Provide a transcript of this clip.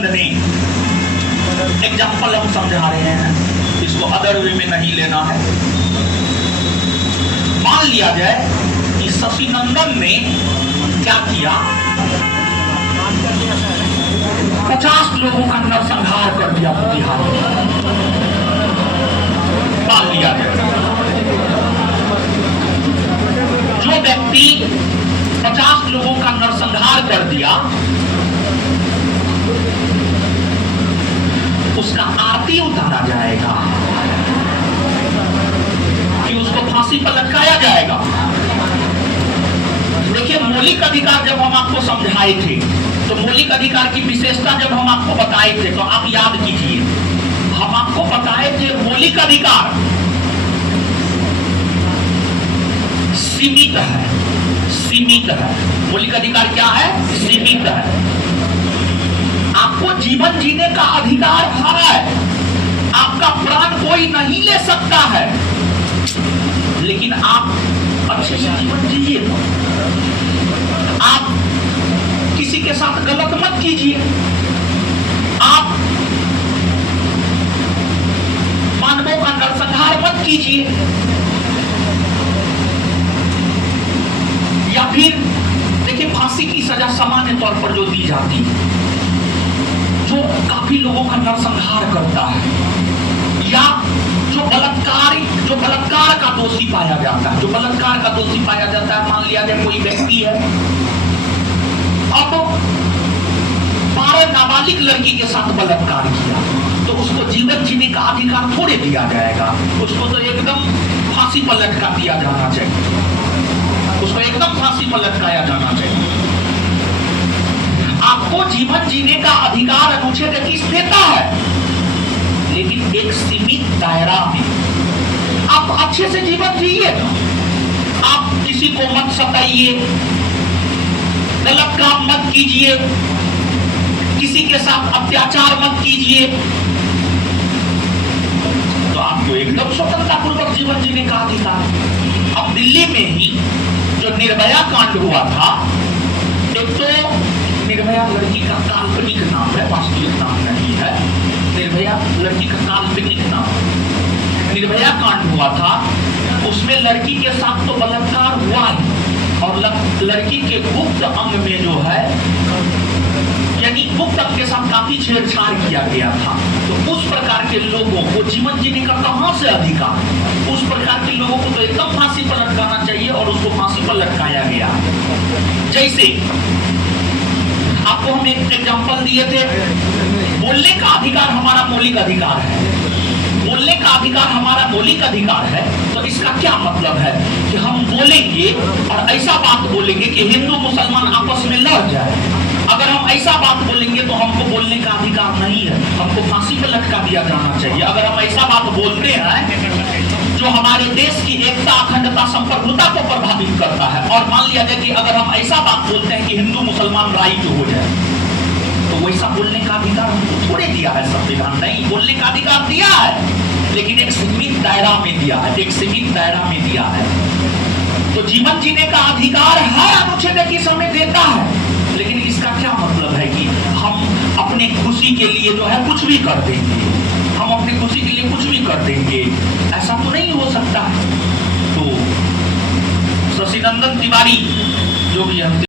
शशिनंदन ने एग्जाम्पल हम समझा रहे हैं, इसको अदर वे में नहीं लेना है। मान लिया जाए कि शशिनंदन ने क्या किया, 50 लोगों का नरसंहार कर दिया बिहार में। मान लिया जाए जो व्यक्ति 50 लोगों का नरसंहार कर दिया, उसका आरती उतारा जाएगा कि उसको फांसी पर लटकाया जाएगा। देखिए, मौलिक अधिकार जब हम आपको समझाए थे, तो मौलिक अधिकार की विशेषता जब हम आपको बताए थे, तो आप याद कीजिए, हम आपको बताए थे मौलिक अधिकार सीमित है। सीमित है। मौलिक अधिकार क्या है? सीमित है। आपको जीवन जीने का अधिकार है, आपका प्राण कोई नहीं ले सकता है, लेकिन आप अच्छे से जीवन जीजिए। आप किसी के साथ गलत मत कीजिए, आप मानवों का नरसंहार मत कीजिए, या फिर देखिए, फांसी की सजा सामान्य तौर पर जो दी जाती है, जो काफी लोगों का नरसंहार करता है, या जो बलात्कार का दोषी पाया जाता है, जो बलात्कार का दोषी पाया जाता है, मान लिया जाए कोई व्यक्ति है, अब 12 नाबालिग लड़की के साथ बलात्कार किया, तो उसको जीवन जीने का अधिकार थोड़े दिया जाएगा। उसको तो एकदम फांसी पर लटका दिया जाना चाहिए, उसको एकदम फांसी पर लटकाया जाना चाहिए। आपको जीवन जीने का अधिकार अनुच्छेद 21 देता है, लेकिन एक सीमित दायरा में। आप अच्छे से जीवन जिए, आप किसी को मत सताइए, गलत काम मत कीजिए, किसी के साथ अत्याचार मत कीजिए, तो आपको एकदम स्वतंत्रता पूर्वक जीवन जीने का अधिकार। अब दिल्ली में ही जो निर्भया कांड हुआ था, एक तो निर्भया लड़की का काल्पनिक नाम है, वास्तविक नाम नहीं है। निर्भया लड़की का काल्पनिक नाम, निर्भया कांड हुआ था, उसमें लड़की के साथ तो बलात्कार हुआ है, और लड़की के गुप्त अंग में जो है, यानी गुप्त अंग के साथ काफी छेड़छाड़ किया गया था। तो उस प्रकार के लोगों को जीवन जीने का कहां से अधिकार? उस प्रकार के लोगों को तो एकदम फांसी पर लटकाना चाहिए, और उसको फांसी पर लटकाया गया। जैसे आपको हम एक एग्जांपल दिए थे, बोलने का अधिकार हमारा मौलिक अधिकार है। बोलने का अधिकार हमारा मौलिक अधिकार है, तो इसका क्या मतलब है कि हम बोलेंगे और ऐसा बात बोलेंगे कि हिंदू मुसलमान आपस में लड़ जाए। अगर हम ऐसा बात बोलेंगे तो हमको बोलने का अधिकार नहीं है, हमको फांसी पर लटका दिया जाना चाहिए। अगर हम ऐसा बात बोलते हैं जो हमारे देश की एकता, अखंडता, संप्रभुता को प्रभावित करता है, और मान लिया जाए कि अगर हम ऐसा बात बोलते हैं कि हिंदू मुसलमान राइट हो जाए, तो वैसा बोलने का अधिकार हमको थोड़े दिया है संविधान? नहीं, बोलने का अधिकार दिया है, लेकिन एक सीमित दायरा में दिया है, एक सीमित दायरा में दिया है। तो जीवन जीने का अधिकार है, अनुच्छेद 21 हमें देता है, लेकिन इसका क्या मतलब है कि हम अपने खुशी के लिए जो है कुछ भी कर देंगे, हम अपनी खुशी के लिए कुछ भी कर देंगे? ऐसा तो नहीं हो सकता। तो शशिनंदन तिवारी जो भी है